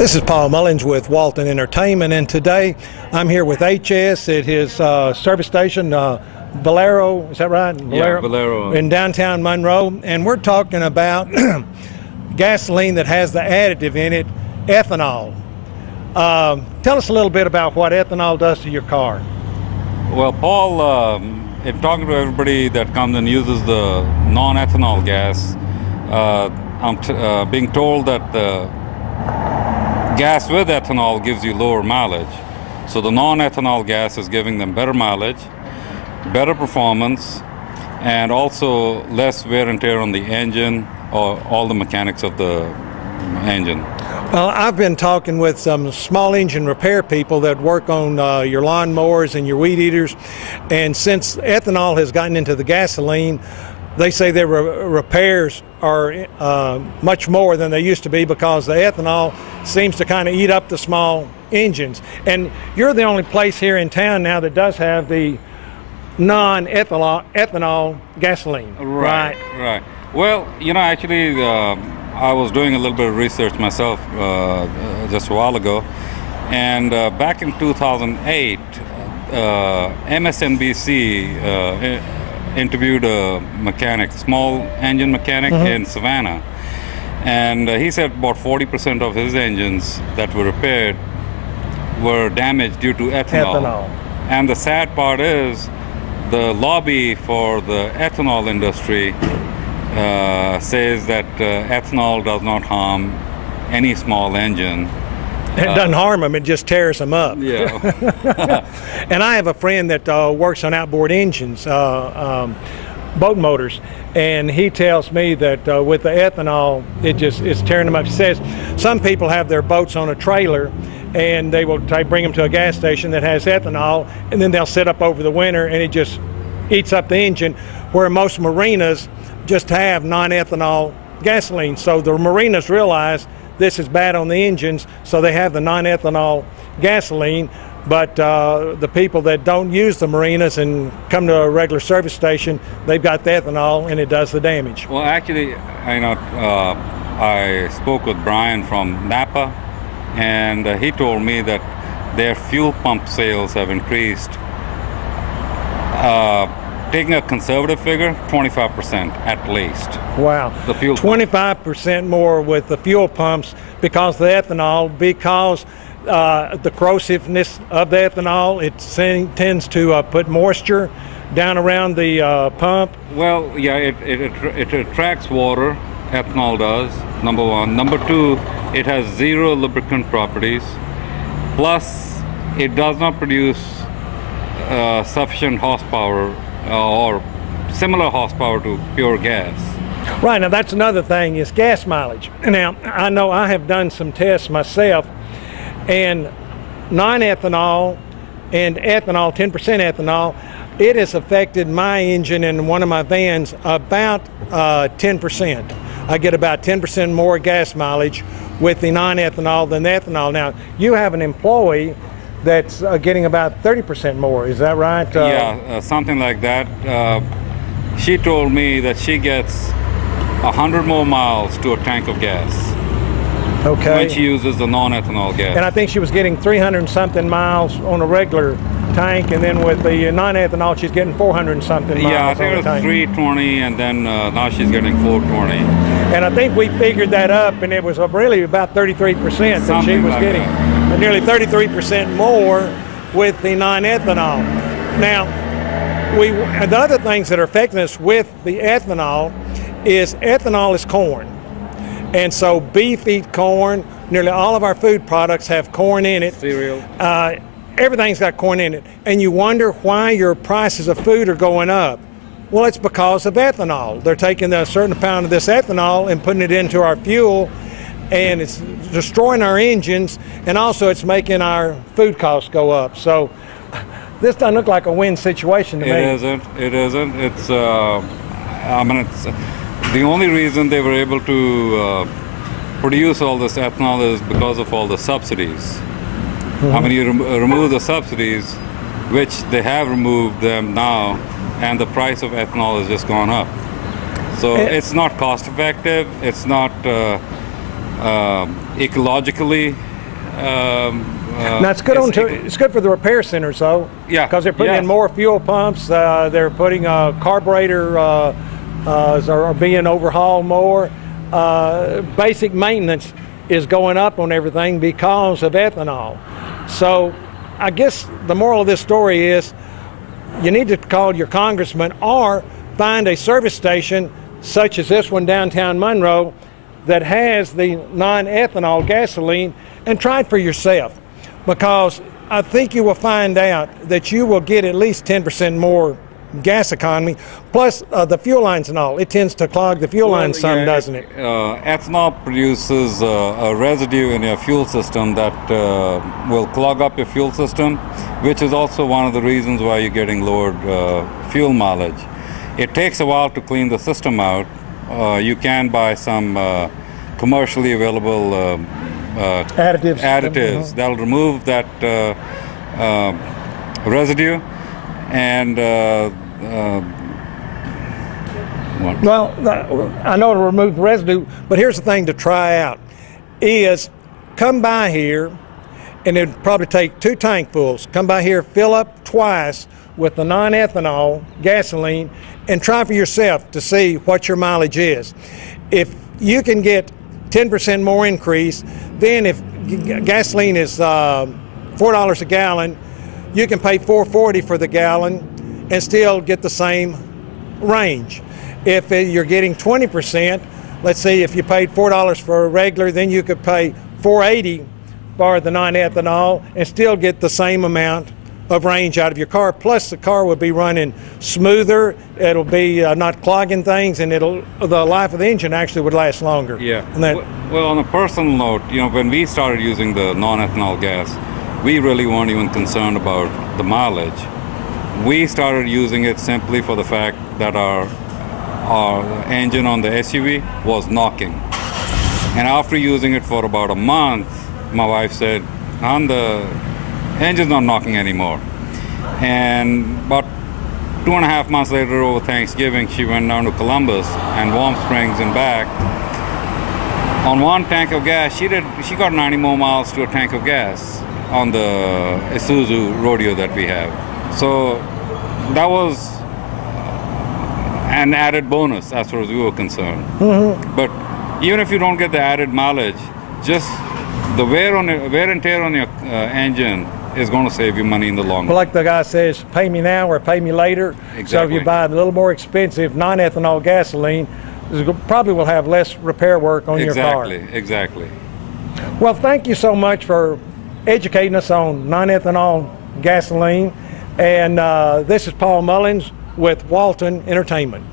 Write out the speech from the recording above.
This is Paul Mullins with Walton Entertainment, and today I'm here with HS at his service station, Valero, is that right? Valero? Yeah, Valero. In downtown Monroe, and we're talking about gasoline that has the additive in it, ethanol. Tell us a little bit about what ethanol does to your car. Well, Paul, in talking to everybody that comes and uses the non-ethanol gas, I'm being told that the gas with ethanol gives you lower mileage. So the non-ethanol gas is giving them better mileage, better performance, and also less wear and tear on the engine or all the mechanics of the engine. Well, I've been talking with some small engine repair people that work on your lawnmowers and your weed eaters, and since ethanol has gotten into the gasoline, they say their repairs are much more than they used to be because the ethanol seems to kind of eat up the small engines. And you're the only place here in town now that does have the non-ethanol gasoline. Right. Well, you know, actually, I was doing a little bit of research myself just a while ago, and back in 2008, MSNBC interviewed a mechanic, small engine mechanic in Savannah, and he said about 40% of his engines that were repaired were damaged due to ethanol. And the sad part is the lobby for the ethanol industry says that ethanol does not harm any small engine. It doesn't harm them, it just tears them up. Yeah. And I have a friend that works on outboard engines, boat motors, and he tells me that with the ethanol, it's tearing them up. He says some people have their boats on a trailer and they will bring them to a gas station that has ethanol, and then they'll sit up over the winter and it just eats up the engine, where most marinas just have non-ethanol gasoline. So the marinas realize this is bad on the engines, so they have the non-ethanol gasoline, but the people that don't use the marinas and come to a regular service station, they've got the ethanol and it does the damage. Well, actually, I spoke with Brian from Napa, and he told me that their fuel pump sales have increased, taking a conservative figure, 25% at least. Wow. The fuel 25% more with the fuel pumps because the ethanol, because the corrosiveness of the ethanol, it tends to put moisture down around the pump. Well, yeah, it attracts water, ethanol does, number one. Number two, it has zero lubricant properties. Plus, it does not produce sufficient horsepower or similar horsepower to pure gas. Right, now that's another thing, is gas mileage. Now, I know I have done some tests myself, and non-ethanol and ethanol, 10% ethanol, it has affected my engine in one of my vans about 10%. I get about 10% more gas mileage with the non-ethanol than the ethanol. Now, you have an employee that's getting about 30% more, is that right? Yeah, something like that. She told me that she gets 100 more miles to a tank of gas. Okay. When she uses the non-ethanol gas. And I think she was getting 300 and something miles on a regular tank, and then with the non-ethanol she's getting 400 and something miles. Yeah, I think it was 320, and then now she's getting 420. And I think we figured that up, and it was really about 33% that she was getting. Nearly 33% more with the non-ethanol. Now, the other things that are affecting us with the ethanol is corn. And so beef eats corn. Nearly all of our food products have corn in it. Cereal. Everything's got corn in it. And you wonder why your prices of food are going up. Well, it's because of ethanol. They're taking a certain pound of this ethanol and putting it into our fuel, and it's destroying our engines, and also it's making our food costs go up. So this doesn't look like a win situation to me. It isn't. It's, I mean, it's the only reason they were able to produce all this ethanol is because of all the subsidies. I mean, you remove the subsidies, which they have removed them now, and the price of ethanol has just gone up. So it's not cost effective, it's not ecologically. Now it's good it's good for the repair centers though. Yeah. Because they're putting in more fuel pumps. They're putting carburetor are being overhauled more. Basic maintenance is going up on everything because of ethanol. So I guess the moral of this story is you need to call your congressman or find a service station such as this one downtown Monroe that has the non-ethanol gasoline and try it for yourself, because I think you will find out that you will get at least 10% more gas economy, plus the fuel lines and all. It tends to clog the fuel lines some, doesn't it? Ethanol produces a residue in your fuel system that will clog up your fuel system, which is also one of the reasons why you're getting lowered fuel mileage. It takes a while to clean the system out. You can buy some commercially available additives that'll remove that residue. And well, I know it'll remove the residue, but here's the thing to try out is come by here, and it'd probably take 2 tankfuls. Come by here, fill up twice with the non-ethanol gasoline, and try for yourself to see what your mileage is. If you can get 10% more increase, then if gasoline is $4 a gallon, you can pay $4.40 for the gallon and still get the same range. If you're getting 20%, let's say if you paid $4 for a regular, then you could pay $4.80 for the non-ethanol and still get the same amount of range out of your car. Plus the car will be running smoother, it'll be not clogging things, and the life of the engine actually would last longer. Yeah. Well, on a personal note, when we started using the non-ethanol gas, we really weren't even concerned about the mileage. We started using it simply for the fact that our engine on the SUV was knocking. And after using it for about a month, my wife said, the engine's not knocking anymore. And about 2.5 months later, over Thanksgiving, she went down to Columbus and Warm Springs and back. On 1 tank of gas, she got 90 more miles to a tank of gas on the Isuzu Rodeo that we have. So that was an added bonus as far as we were concerned. Mm-hmm. But even if you don't get the added mileage, just the wear and tear on your engine is going to save you money in the long run. Well, like the guy says, pay me now or pay me later. Exactly. So if you buy a little more expensive non-ethanol gasoline, probably will have less repair work on your car. Exactly. Well, thank you so much for educating us on non-ethanol gasoline. And this is Paul Mullins with Walton Entertainment.